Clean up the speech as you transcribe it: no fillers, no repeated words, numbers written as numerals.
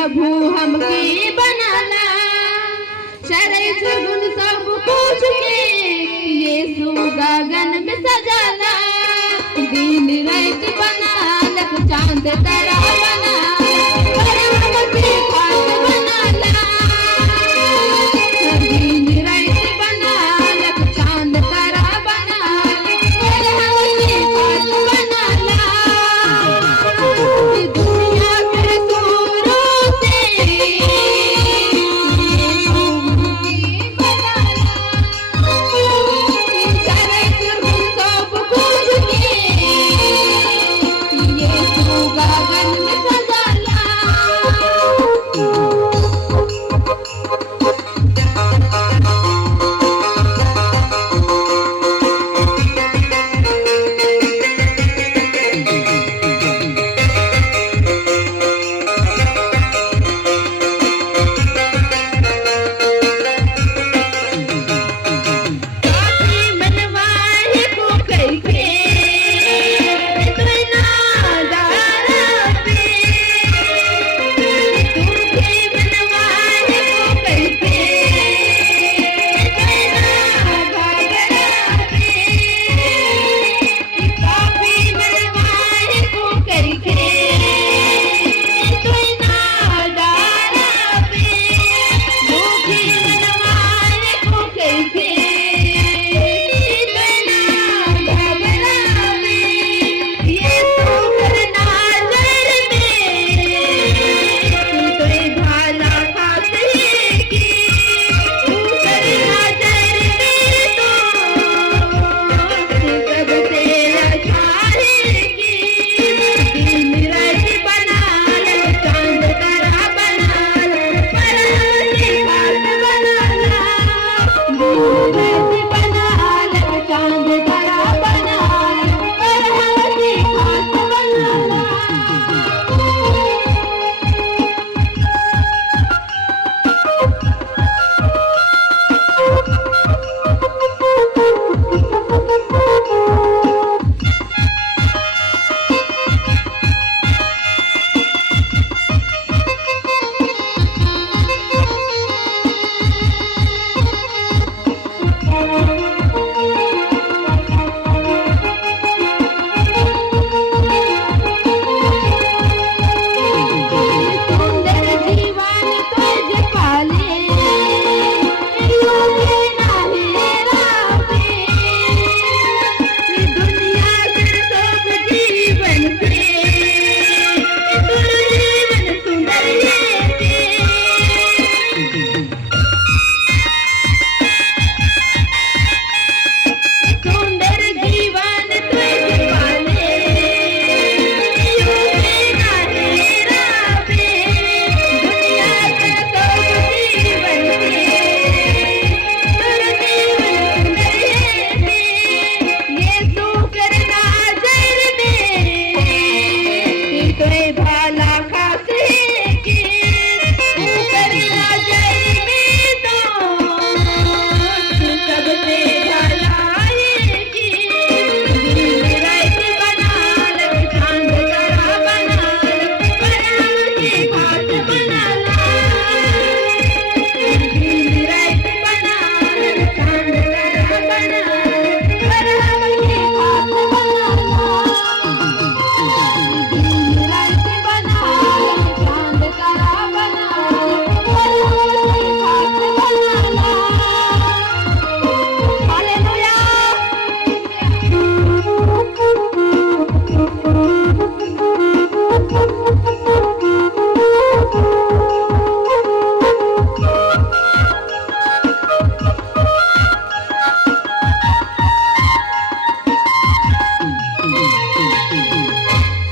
प्रभु हमके बनाला, शरीर गुण सब कुछ के यीशु गगन में सजाला। दिन रात बनालक चांद तारा बना, पर हमके खास बनाला। दिन रात बनालक चांद तारा बना, पर हमके खास बनाला। दुनिया के सूरों से यीशु हमके बनाला, शरीर गुण सब कुछ के यीशु गगन में सजाला। काफी मनवाए को करके इतना दारा पे, तुमके मनवाए को करके इतना घाघरा पे। काफी मनवाए को करके इतना दारा पे, मुझे मनवाए को करके चांद तारा बना, पर हमके खास बनाला। सुंदर जीवन तुझ पाले, योगे ना हेरावे। दुनिया के सब जीवन से तुझ जीवन सुंदर लेके। सुंदर जीवन तुझ पाले, योगे ना हेरावे। दुनिया के सब जीवन से तुझ जीवन सुंदर लेके। यीशु करना जर में तोय भाला